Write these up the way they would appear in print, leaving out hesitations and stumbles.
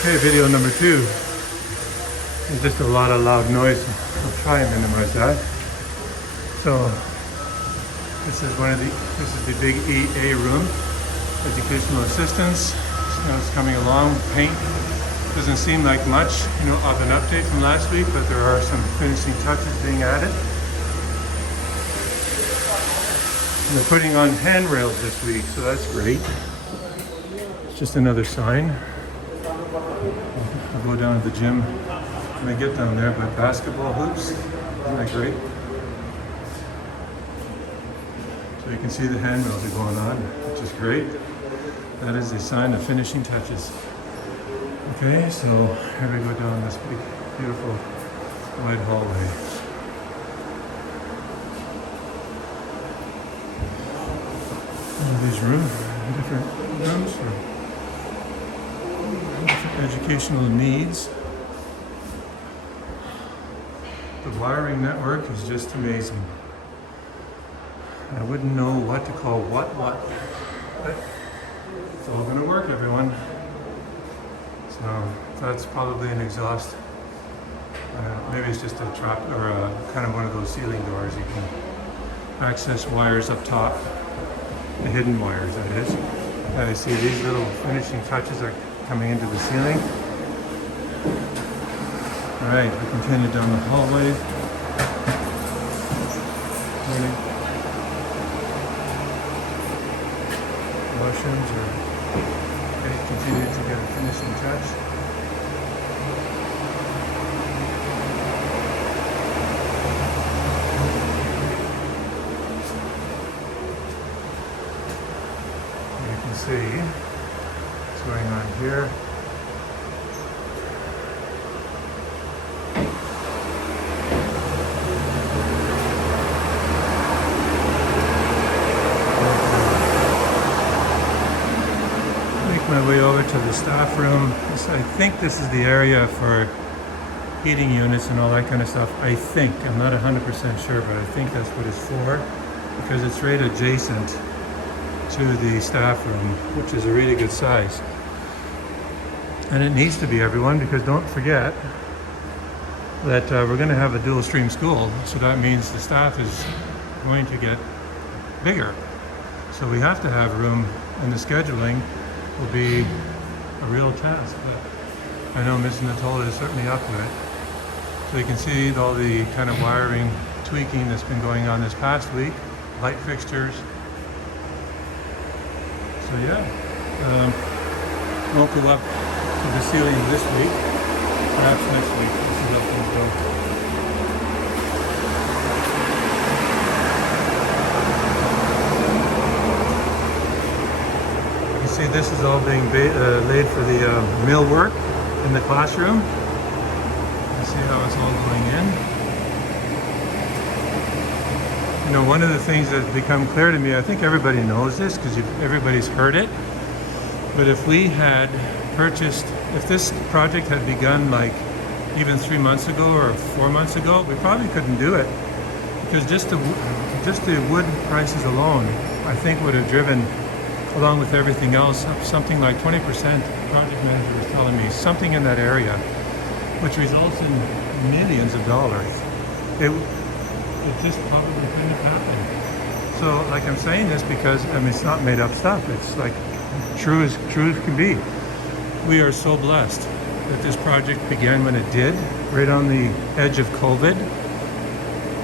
Okay, video number 2. There's just a lot of loud noise. I'll try and minimize that. So this is the big EA room, educational assistance. It's coming along. Paint doesn't seem like much, of an update from last week, but there are some finishing touches being added. And they're putting on handrails this week, so that's great. It's just another sign. I'll go down to the gym when I get down there, but basketball hoops, isn't that great? So you can see the handrails are going on, which is great. That is a sign of finishing touches. Okay, so here we go down this big, beautiful wide hallway. All these different rooms for different educational needs. The wiring network is just amazing. I wouldn't know what to call what, but it's all going to work, everyone. So that's probably an exhaust. Maybe it's just a trap or kind of one of those ceiling doors. You can access wires up top, the hidden wires, that is. And I see these little finishing touches are coming into the ceiling. All right, we continue down the hallway. Washrooms are continue to get a finishing touch. You can see what's going on here. My way over to the staff room. I think this is the area for heating units and all that kind of stuff. I think, I'm not 100% sure, but I think that's what it's for, because it's right adjacent to the staff room, which is a really good size. And it needs to be, everyone, because don't forget that we're going to have a dual stream school, so that means the staff is going to get bigger. So we have to have room, and the scheduling will be a real task, but I know Ms. Natola is certainly up to it. So you can see all the kind of wiring tweaking that's been going on this past week, light fixtures. So yeah, won't go up to the ceiling this week, perhaps next week. We'll see how things go. See, this is all being laid for the mill work in the classroom. You see how it's all going in. One of the things that's become clear to me, I think everybody knows this because everybody's heard it, but if this project had begun like even 3 months ago or 4 months ago, we probably couldn't do it, because just the wood prices alone, I think would have driven, along with everything else, something like 20%, the project manager was telling me, something in that area, which results in millions of dollars. It just probably couldn't have happened. So, like, I'm saying this because, it's not made up stuff. It's like true as can be. We are so blessed that this project began when it did, right on the edge of COVID.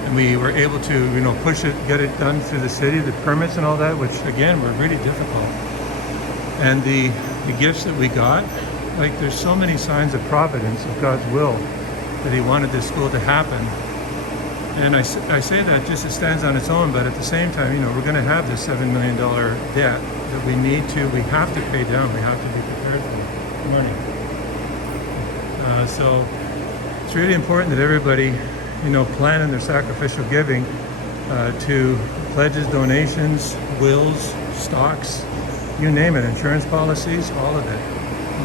And we were able to, push it, get it done through the city, the permits and all that, which again were really difficult. And the gifts that we got, like, there's so many signs of providence, of God's will, that He wanted this school to happen. And I say that just it stands on its own, but at the same time, we're going to have this $7 million debt that we have to pay down. We have to be prepared for money. So it's really important that everybody plan in their sacrificial giving to pledges, donations, wills, stocks, you name it, insurance policies, all of it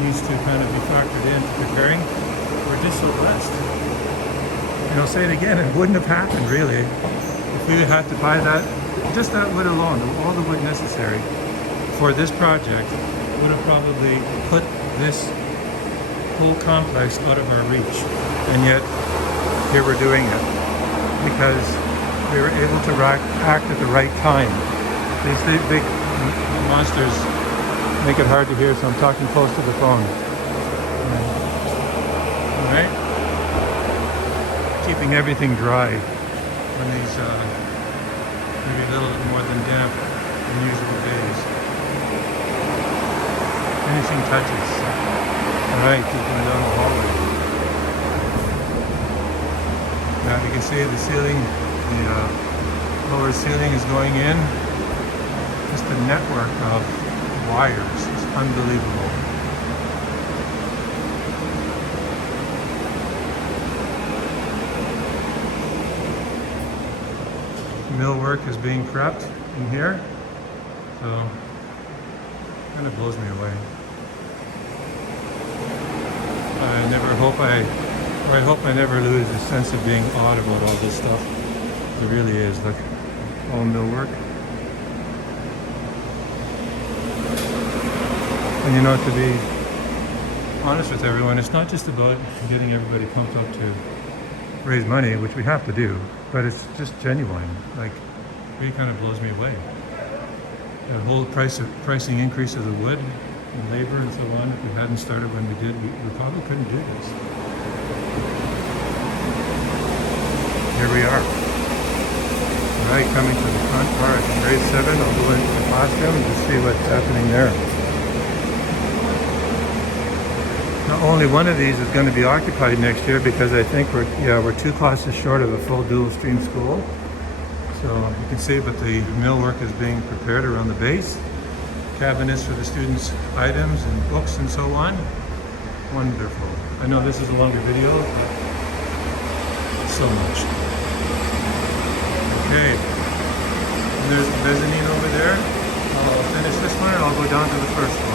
needs to kind of be factored in preparing. We're just so blessed. I'll say it again, it wouldn't have happened really if we had to buy that, just that wood alone, all the wood necessary for this project would have probably put this whole complex out of our reach. And yet, here we're doing it because we were able to act at the right time. These big monsters make it hard to hear, so I'm talking close to the phone. All right? Keeping everything dry on these maybe a little bit more than damp unusual days. Finishing touches. All right, keep going down the hallway. Now you can see the ceiling, the lower ceiling is going in. Just a network of wires. It's unbelievable. Mill work is being prepped in here, so kind of blows me away. I hope I never lose the sense of being awed about all this stuff. It really is. Look, all mill work. And you know, to be honest with everyone, it's not just about getting everybody pumped up to raise money, which we have to do, but it's just genuine. Like, it really kind of blows me away. The whole pricing increase of the wood and labor and so on, if we hadn't started when we did, we probably couldn't do this. Here we are. All right, coming to the front part, grade 7, I'll go into the classroom and just see what's happening there. Now, only one of these is going to be occupied next year because I think we're 2 classes short of a full dual stream school. So you can see, but the millwork is being prepared around the base. Cabinets for the students' items and books and so on. Wonderful. I know this is a longer video, but so much. Okay. And there's the mezzanine over there. I'll finish this one and I'll go down to the first one.